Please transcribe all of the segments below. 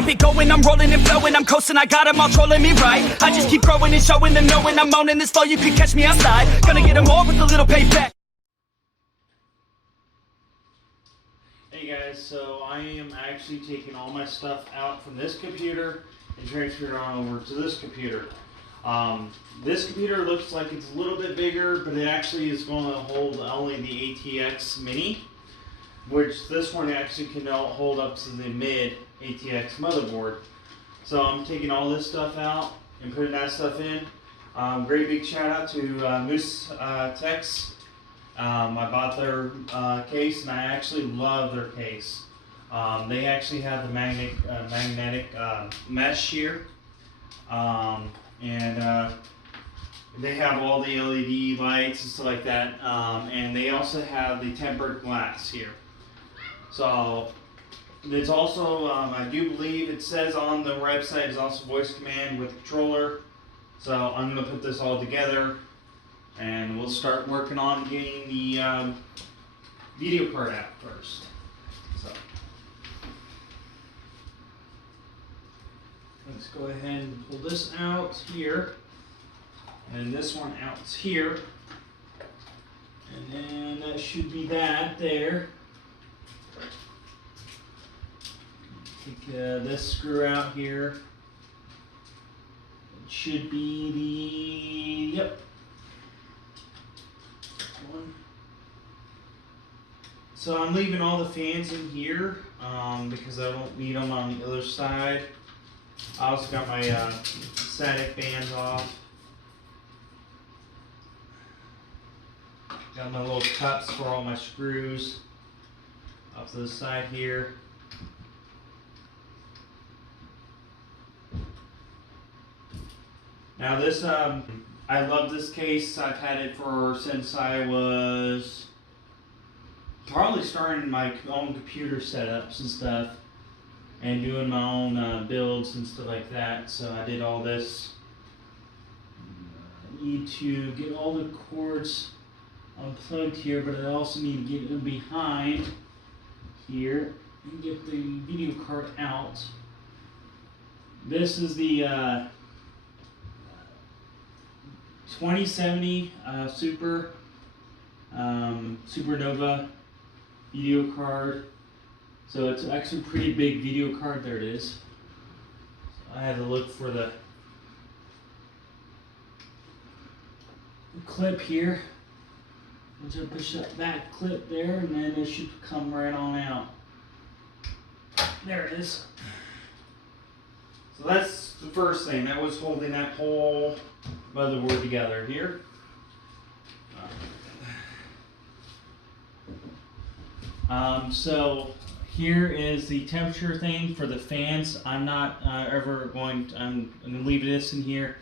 keep it going, I'm rolling and flowing, I'm coasting, I got them all trolling me right. I just keep growing and showing them, knowing I'm owning this flow, you can catch me outside. Gonna get them all with a little payback. Hey guys, so I am actually taking all my stuff out from this computer and transferring it on over to this computer. This computer looks like it's a little bit bigger, but it actually is going to hold only the ATX Mini, which this one actually can hold up to the mid ATX motherboard. So I'm taking all this stuff out and putting that stuff in. Great big shout out to Moose Techs. I bought their case, and I actually love their case. They actually have the magnetic mesh here, and they have all the LED lights and stuff like that, and they also have the tempered glass here. So there's also, I do believe it says on the website, is also voice command with controller. So I'm going to put this all together, and we'll start working on getting the video card out first. So let's go ahead and pull this out here, and this one out here, and then that should be that there. Take this screw out here. It should be the, yep, one. So I'm leaving all the fans in here because I don't need them on the other side. I also got my static bands off. Got my little cups for all my screws off to the side here. Now this, I love this case. I've had it since I was probably starting my own computer setups and stuff, and doing my own builds and stuff like that. So I did all this. I need to get all the cords unplugged here, but I also need to get them behind here and get the video card out. This is the 2070 Supernova video card. So it's actually a pretty big video card. There it is. So I had to look for the clip here. I'll just push that back clip there, and then it should come right on out. There it is. So that's the first thing. That was holding that whole motherboard together here. So here is the temperature thing for the fans. I'm not I'm going to leave this in here.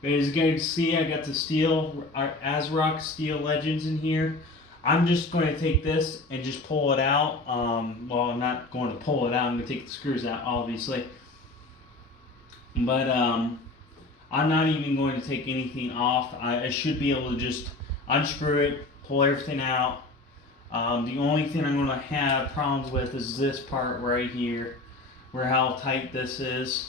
But as you guys see, I got the steel, ASRock Steel Legends in here. I'm just going to take this and just pull it out. Well, I'm not going to pull it out. I'm going to take the screws out, obviously. But I'm not even going to take anything off. I should be able to just unscrew it, pull everything out. The only thing I'm going to have problems with is this part right here, where how tight this is.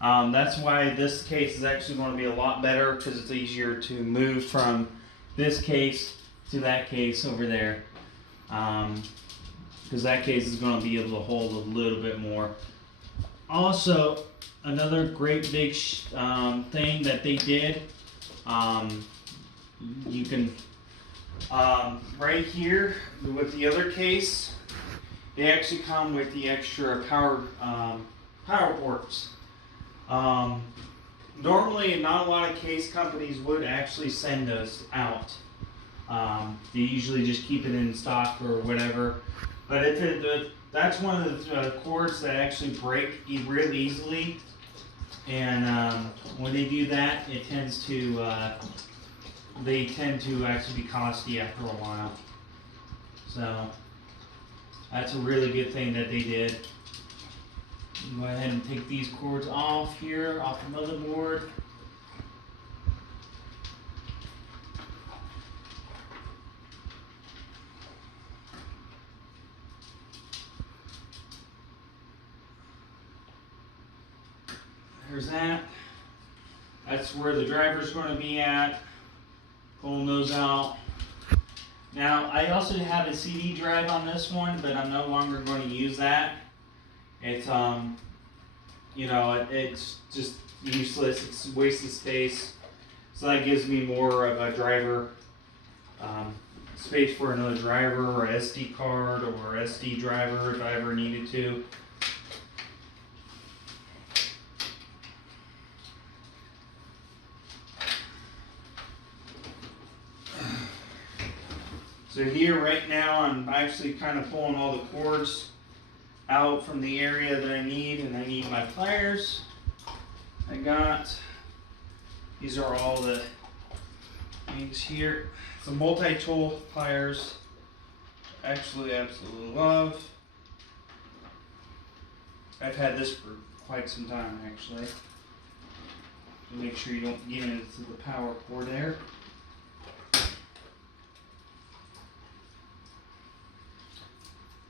That's why this case is actually going to be a lot better, because it's easier to move from this case to that case over there. Because that case is going to be able to hold a little bit more. Also, another great big thing that they did, you can, right here with the other case, they actually come with the extra power ports. Normally, not a lot of case companies would actually send those out. They usually just keep it in stock or whatever. But that's one of the cords that actually break really easily. And when they do that, it tends to they tend to actually be costly after a while. So that's a really good thing that they did. Go ahead and take these cords off here, off the motherboard. There's that. That's where the driver's going to be at. Pulling those out. Now, I also have a CD drive on this one, but I'm no longer going to use that. It's, you know, it's just useless. It's a waste of space. So that gives me more of a driver, space for another driver or SD card or SD driver if I ever needed to. So here right now I'm actually kind of pulling all the cords out from the area that I need, and I need my pliers. I got, these are all the things here. It's a multi-tool pliers. Actually absolutely love. I've had this for quite some time actually. So make sure you don't get into the power cord there.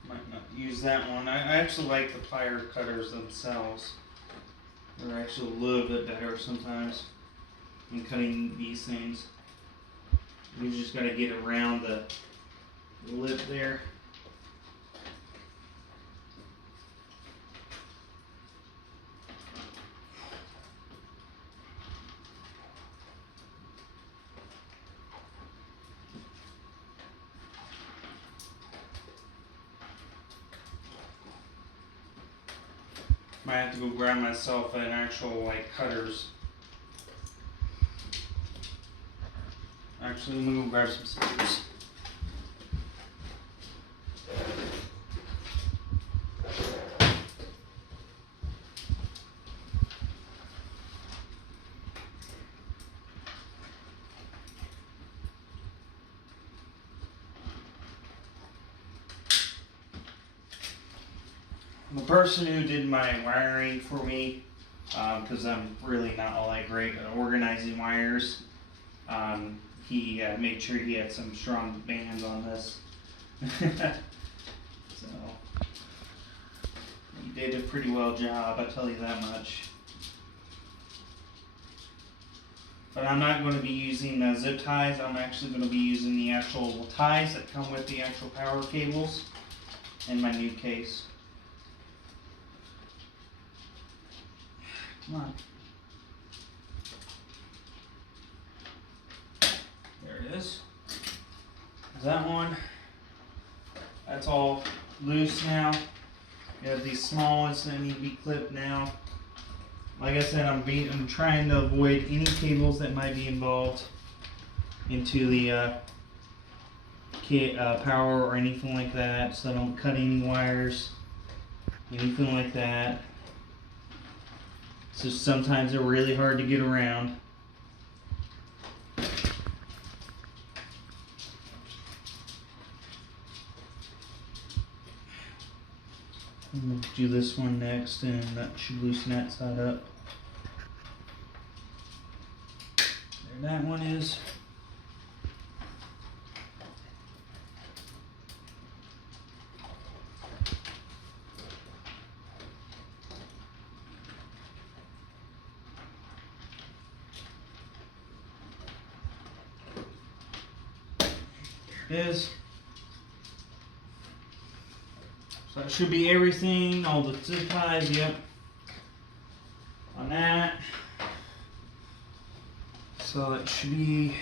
Might not use that one. I actually like the plier cutters themselves. They're actually a little bit better sometimes in cutting these things. You just got to get around the lip there. Might have to go grab myself an actual like cutters. Actually, let me go grab some scissors. The person who did my wiring for me, because I'm really not all that great at organizing wires, he made sure he had some strong bands on this. So he did a pretty well job, I tell you that much. But I'm not going to be using zip ties. I'm actually going to be using the actual ties that come with the actual power cables in my new case. Come on. There it is. That one. That's all loose now. You have these small ones that need to be clipped now. Like I said, I'm trying to avoid any cables that might be involved into the power or anything like that, so I don't cut any wires, anything like that. So sometimes they're really hard to get around. I'm going to do this one next, and that should loosen that side up. There that one is. Is. So that should be everything, all the zip ties, yep. On that. So that should be,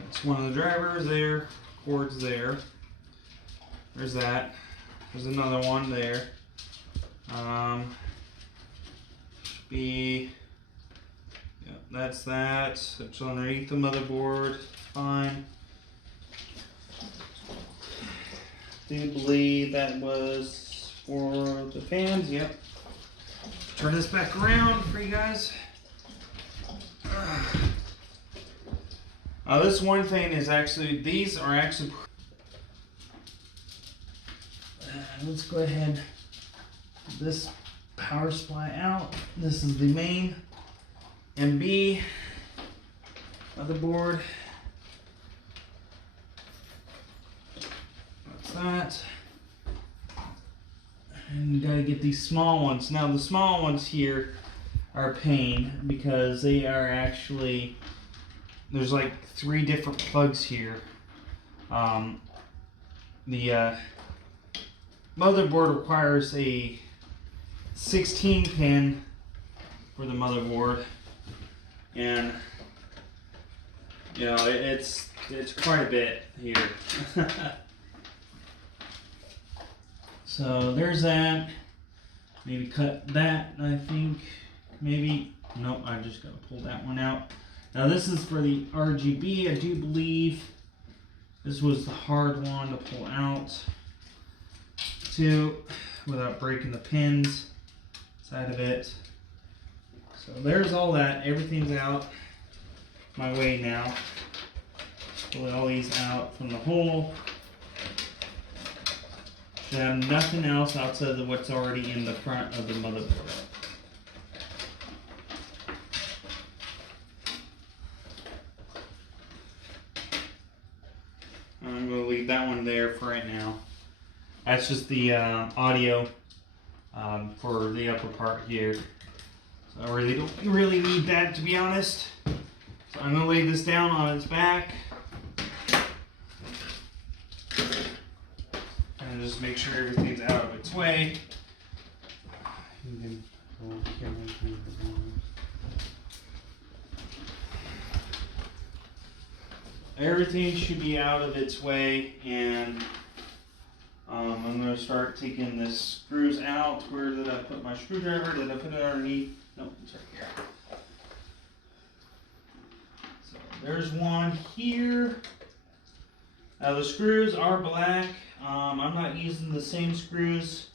that's one of the drivers there, cords there. There's that. There's another one there. Should be, yep, that's that. It's underneath the motherboard, it's fine. Do believe that was for the fans, yep. Turn this back around for you guys. This one thing is actually, these are actually, let's go ahead, put this power supply out. This is the main MB motherboard. That, and you gotta get these small ones. Now the small ones here, are a pain because they are actually, there's like 3 different plugs here. The motherboard requires a 16 pin for the motherboard, and you know it's quite a bit here. So there's that. Maybe cut that, I think. Maybe, nope, I just gotta pull that one out. Now this is for the RGB. I do believe this was the hard one to pull out too, without breaking the pins side of it. So there's all that. Everything's out my way now. Pull all these out from the hole. Should have nothing else outside of what's already in the front of the motherboard. I'm going to leave that one there for right now. That's just the audio for the upper part here. So I really don't really need that, to be honest. So I'm going to lay this down on its back. And just make sure everything's out of its way. Everything should be out of its way, and I'm going to start taking the screws out. Where did I put my screwdriver? Did I put it underneath? Nope, it's right here. So there's one here. Now the screws are black. I'm not using the same screws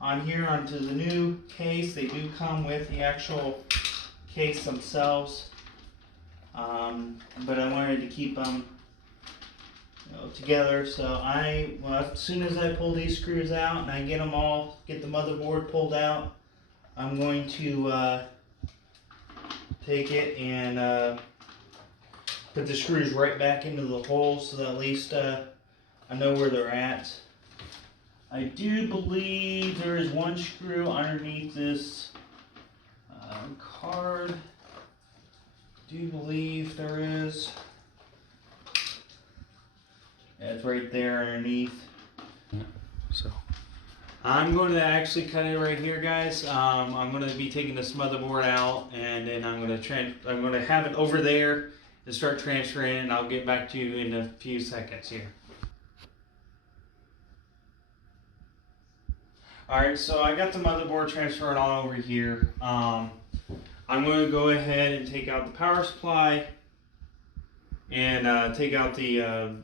on here onto the new case. They do come with the actual case themselves. But I wanted to keep them together, so as soon as I pull these screws out and I get the motherboard pulled out, I'm going to take it and put the screws right back into the hole so that at least I know where they're at. I do believe there is one screw underneath this card. I do believe there is. Yeah, it's right there underneath. So I'm going to actually cut it right here, guys. I'm going to be taking this motherboard out, and then I'm going to have it over there and start transferring it, and I'll get back to you in a few seconds here. Alright, so I got the motherboard transferred all over here. I'm going to go ahead and take out the power supply and take out the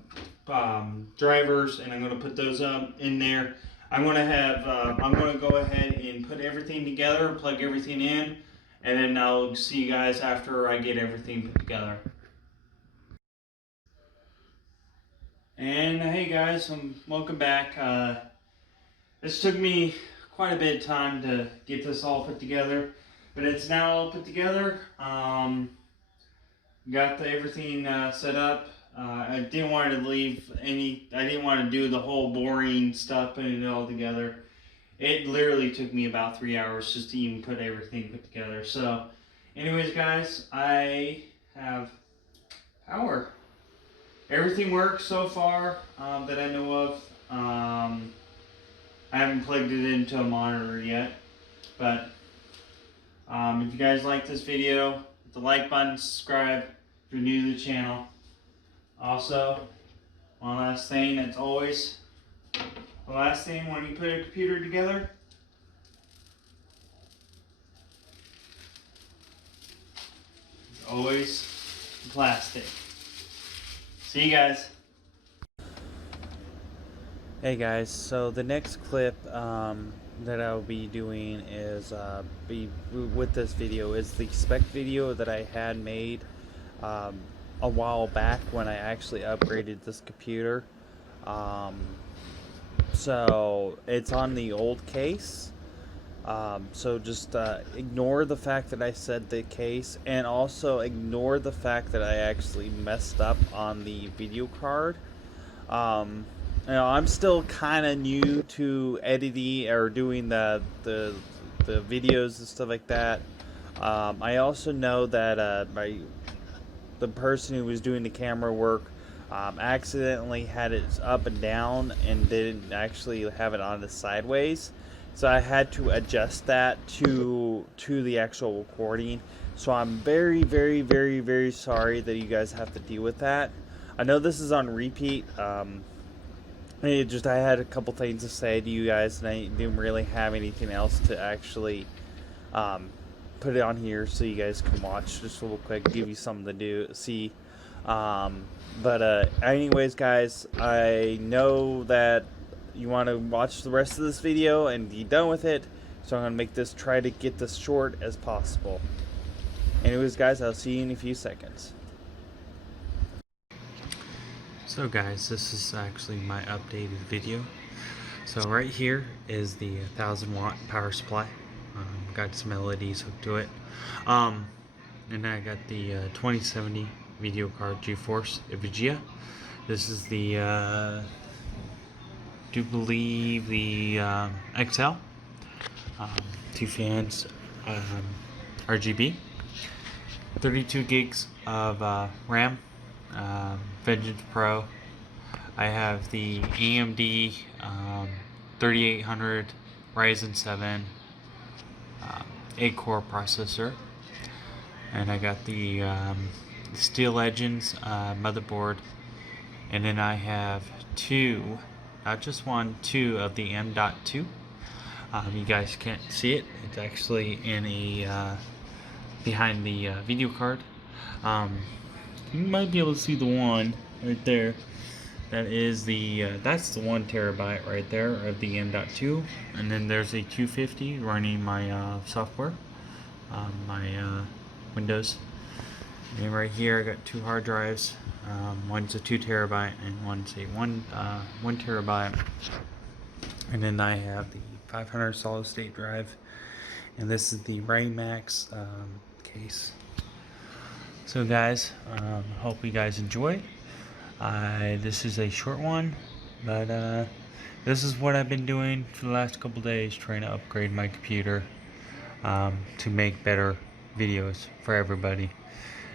drivers, and I'm going to put those up in there. I'm going to go ahead and put everything together, plug everything in, and then I'll see you guys after I get everything put together. And hey guys, welcome back. This took me quite a bit of time to get this all put together, but it's now all put together. Got everything set up. I didn't want to I didn't want to do the whole boring stuff, putting it all together. It literally took me about 3 hours just to even put everything put together. So anyways guys, I have power. Everything works so far that I know of. I haven't plugged it into a monitor yet, but if you guys like this video, hit the like button, subscribe if you're new to the channel. Also, one last thing, as always, the last thing when you put a computer together, it's always plastic. See you guys. Hey guys, so the next clip that I'll be doing is with this video is the spec video that I had made a while back when I actually upgraded this computer. So it's on the old case. So just ignore the fact that I said the case, and also ignore the fact that I actually messed up on the video card. You know, I'm still kind of new to editing or doing the videos and stuff like that. I also know that the person who was doing the camera work accidentally had it up and down and didn't actually have it on the sideways, so I had to adjust that to the actual recording. So I'm very, very, very, very sorry that you guys have to deal with that. I know this is on repeat. I had a couple things to say to you guys, and I didn't really have anything else to actually put it on here so you guys can watch just real quick, give you something to see. Anyways, guys, I know that you want to watch the rest of this video and be done with it, so I'm going to try to get this short as possible. Anyways, guys, I'll see you in a few seconds. So guys, this is actually my updated video. So right here is the 1000-watt power supply. Got some LEDs hooked to it. And then I got the 2070 video card GeForce Evija. This is the do believe the XL. 2 fans, RGB, 32 gigs of RAM, Vengeance Pro. I have the AMD 3800 Ryzen 7 8-core processor, and I got the Steel Legends motherboard, and then I have two, not just one, two of the M.2. You guys can't see it. It's actually in a behind the video card. You might be able to see the one right there. That is the that's the 1 terabyte right there of the M.2, and then there's a 250 running my software, my Windows. And right here I got 2 hard drives. One's a 2 terabyte and one's a 1 terabyte. And then I have the 500 solid state drive, and this is the Raymax case. So guys, hope you guys enjoy. This is a short one, but this is what I've been doing for the last couple days, trying to upgrade my computer to make better videos for everybody.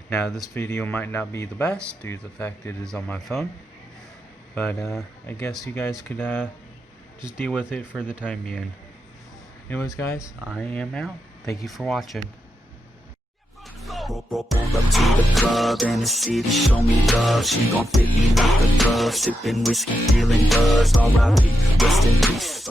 Now this video might not be the best due to the fact it is on my phone, but I guess you guys could just deal with it for the time being. Anyways guys, I am out. Thank you for watching. Roll up to the club and the city show me love. She gon' fit me like a glove. Sippin' whiskey, feeling buzzed. R.I.P. Rest in peace.